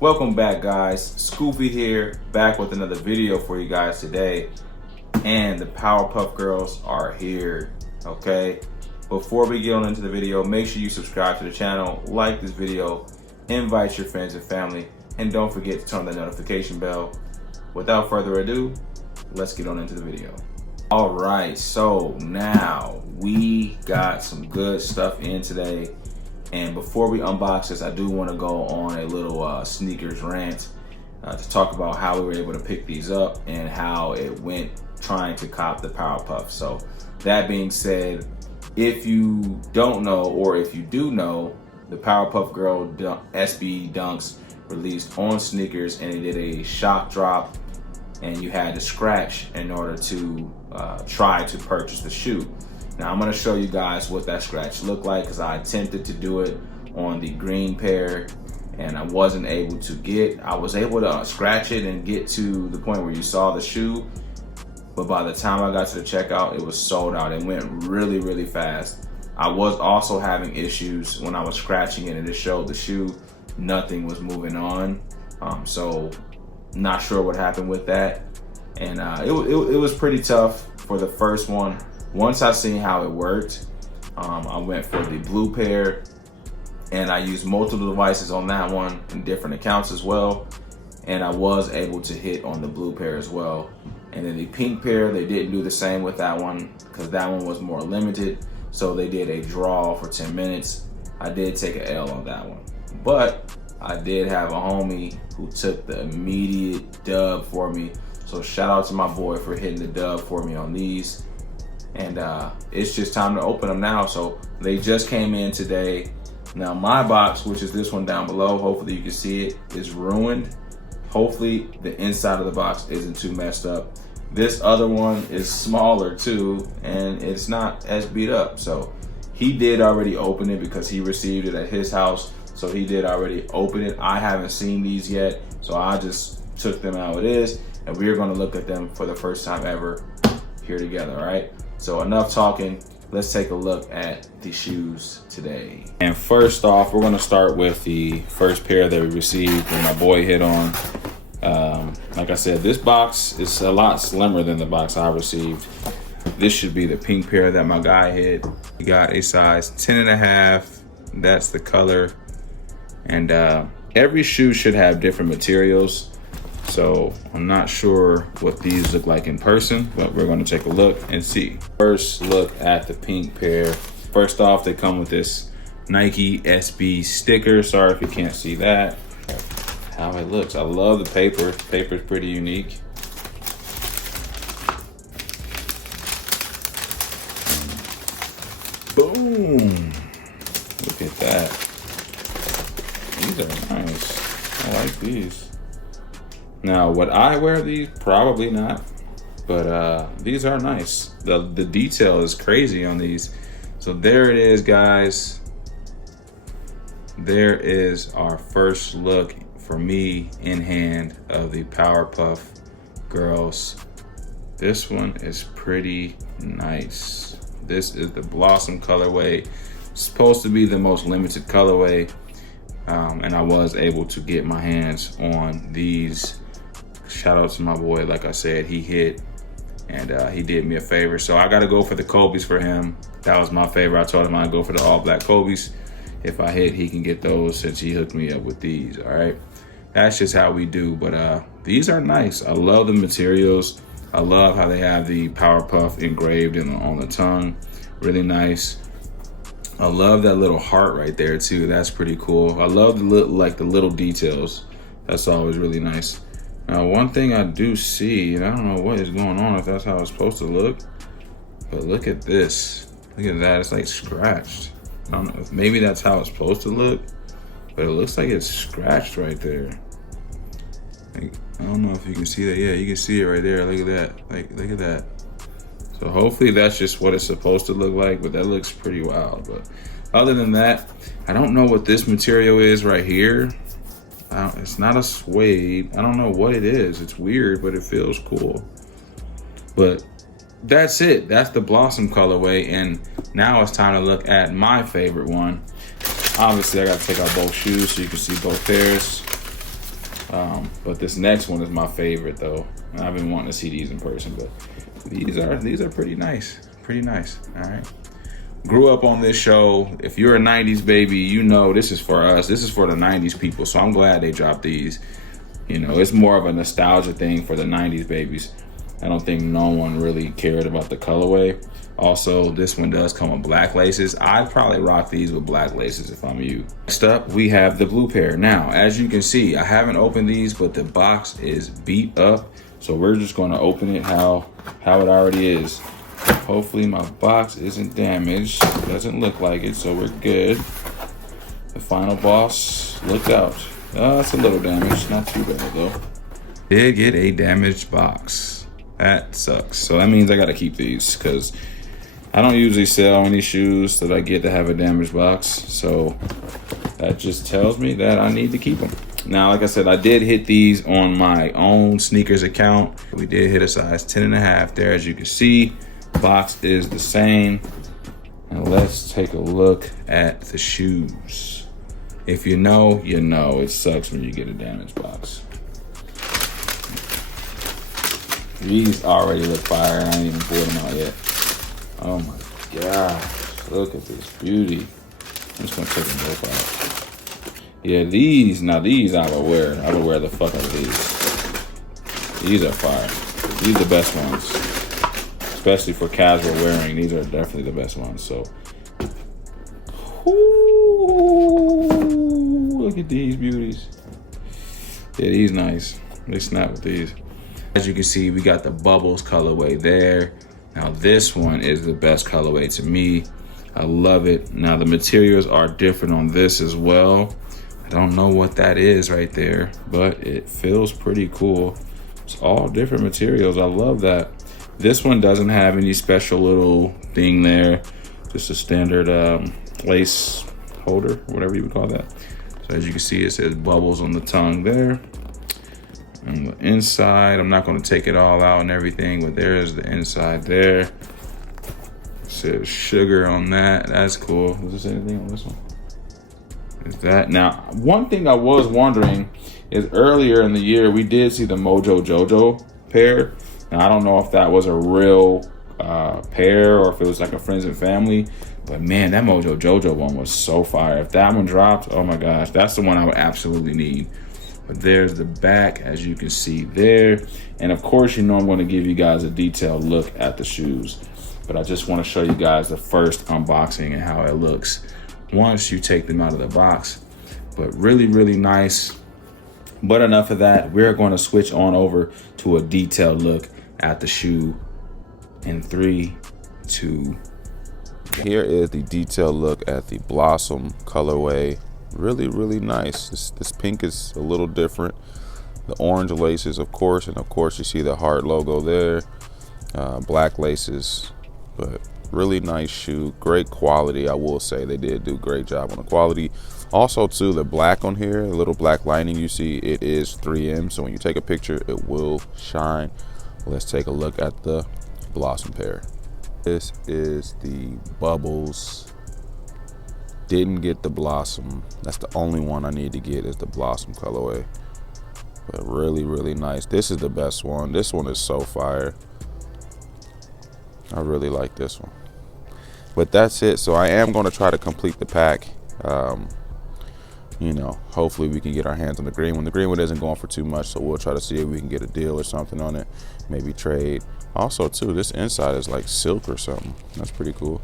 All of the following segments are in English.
Welcome back, guys. Scoopy here, back with another video for you guys today. And the Powerpuff Girls are here, okay? Before we get on into the video, make sure you subscribe to the channel, like this video, invite your friends and family, and don't forget to turn on the notification bell. Without further ado, let's get on into the video. All right, so now we got some good stuff in today. And before we unbox this, I do want to go on a little sneakers rant to talk about how we were able to pick these up and how it went trying to cop the Powerpuff. So that being said, if you don't know, or if you do know, the Powerpuff Girl SB Dunks released on sneakers, and it did a shock drop, and you had to scratch in order to try to purchase the shoe. Now I'm gonna show you guys what that scratch looked like, because I attempted to do it on the green pair and I wasn't able to get. I was able to scratch it and get to the point where you saw the shoe, but by the time I got to the checkout, it was sold out. It went really, really fast. I was also having issues when I was scratching it and it showed the shoe, nothing was moving on. So not sure what happened with that. And it was pretty tough for the first one. Once I seen how it worked, I went for the blue pair, and I used multiple devices on that one in different accounts as well, and I was able to hit on the blue pair as well. And then the pink pair, they didn't do the same with that one, because that one was more limited, so they did a draw for 10 minutes. I did take an L on that one, but I did have a homie who took the immediate dub for me, so shout out to my boy for hitting the dub for me on these. And it's just time to open them now. So they just came in today. Now my box, which is this one down below, hopefully you can see it, is ruined. Hopefully the inside of the box isn't too messed up. This other one is smaller too, and it's not as beat up. So he did already open it because he received it at his house. So he did already open it. I haven't seen these yet, so I just took them how it is, and we are gonna look at them for the first time ever here together, all right? So enough talking, let's take a look at the shoes today. And first off, we're gonna start with the first pair that we received and my boy hit on. Like I said, this box is a lot slimmer than the box I received. This should be the pink pair that my guy hit. He got a size 10.5, that's the color. And every shoe should have different materials. So I'm not sure what these look like in person, but we're gonna take a look and see. First look at the pink pair. First off, they come with this Nike SB sticker. Sorry if you can't see that. How it looks. I love the paper. The paper's pretty unique. Boom. Look at that. These are nice. I like these. Now, would I wear these? Probably not, but these are nice. The detail is crazy on these. So there it is, guys. There is our first look for me in hand of the Powerpuff Girls. This one is pretty nice. This is the Blossom colorway. It's supposed to be the most limited colorway, and I was able to get my hands on these. Shout out to my boy, like I said, he hit, and he did me a favor. So I gotta go for the Kobe's for him. That was my favor. I told him I'd go for the all black Kobe's. If I hit, he can get those since he hooked me up with these, all right? That's just how we do, but these are nice. I love the materials. I love how they have the Powerpuff engraved on the tongue. Really nice. I love that little heart right there too. That's pretty cool. I love the little details. That's always really nice. Now, one thing I do see, and I don't know what is going on, if that's how it's supposed to look, but look at this. Look at that, it's like scratched. I don't know if maybe that's how it's supposed to look, but it looks like it's scratched right there. Like, I don't know if you can see that. Yeah, you can see it right there. Look at that. Like, look at that. So hopefully that's just what it's supposed to look like, but that looks pretty wild. But other than that, I don't know what this material is right here. It's not a suede. I don't know what it is. It's weird, but it feels cool. But that's it. That's the Blossom colorway. And now it's time to look at my favorite one. Obviously, I got to take out both shoes so you can see both pairs. But this next one is my favorite though. And I've been wanting to see these in person, but these are pretty nice. Pretty nice. All right. Grew up on this show. If you're a 90s baby, you know this is for us. This is for the 90s people. So I'm glad they dropped these. You know, it's more of a nostalgia thing for the 90s babies. I don't think no one really cared about the colorway. Also, this one does come with black laces. I'd probably rock these with black laces if I'm you. Next up, we have the blue pair. Now, as you can see, I haven't opened these, but the box is beat up. So we're just gonna open it how it already is. Hopefully my box isn't damaged. Doesn't look like it, so we're good. The final boss, look out. It's a little damaged, not too bad though. Did get a damaged box. That sucks. So that means I gotta keep these because I don't usually sell any shoes that I get to have a damaged box. So that just tells me that I need to keep them. Now, like I said, I did hit these on my own sneakers account. We did hit a size 10.5 there, as you can see. Box is the same. Now let's take a look at the shoes. If you know, you know. It sucks when you get a damaged box. These already look fire and I ain't even pulled them out yet. Oh my gosh, look at this beauty. I'm just gonna take them both out. Yeah, these I would wear. I would wear the fuck out of these. These are fire. These are the best ones. Especially for casual wearing, these are definitely the best ones. So, ooh, look at these beauties. Yeah, these nice. They snap with these. As you can see, we got the Bubbles colorway there. Now this one is the best colorway to me. I love it. Now the materials are different on this as well. I don't know what that is right there, but it feels pretty cool. It's all different materials. I love that. This one doesn't have any special little thing there. Just a standard lace holder, whatever you would call that. So as you can see, it says Bubbles on the tongue there. And the inside, I'm not going to take it all out and everything, but there is the inside there. It says Sugar on that. That's cool. Does it say anything on this one? Is that now? One thing I was wondering is earlier in the year we did see the Mojo Jojo pair. Now I don't know if that was a real pair or if it was like a friends and family, but man, that Mojo Jojo one was so fire. If that one dropped, oh my gosh, that's the one I would absolutely need. But there's the back, as you can see there. And of course, you know I'm going to give you guys a detailed look at the shoes. But I just want to show you guys the first unboxing and how it looks once you take them out of the box. But really, really nice. But enough of that. We're going to switch on over to a detailed look at the shoe in 3, 2. Here is the detailed look at the Blossom colorway. Really, really nice. This pink is a little different. The orange laces, of course, and of course you see the heart logo there. Black laces, but really nice shoe. Great quality, I will say. They did do a great job on the quality. Also, too, the black on here, the little black lining you see, it is 3M. So when you take a picture, it will shine. Let's take a look at the Blossom pair. This is the Bubbles. Didn't get the Blossom. That's the only one I need to get is the Blossom colorway. But really, really nice. This is the best one. This one is so fire. I really like this one. But that's it. So I am going to try to complete the pack. You know, hopefully we can get our hands on the green one. The green one isn't going for too much, so we'll try to see if we can get a deal or something on it. Maybe trade. Also, too, this inside is like silk or something. That's pretty cool.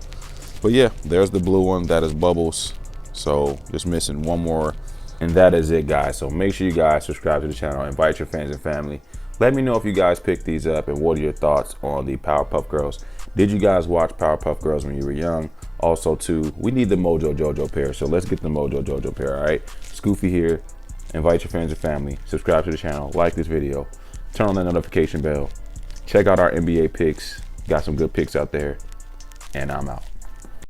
But yeah, there's the blue one. That is Bubbles. So just missing one more. And that is it, guys. So make sure you guys subscribe to the channel. Invite your friends and family. Let me know if you guys picked these up and what are your thoughts on the Powerpuff Girls. Did you guys watch Powerpuff Girls when you were young? Also, too, we need the Mojo Jojo pair. So let's get the Mojo Jojo pair, all right? Scoofy here. Invite your friends and family. Subscribe to the channel. Like this video. Turn on the notification bell. Check out our NBA picks. Got some good picks out there. And I'm out.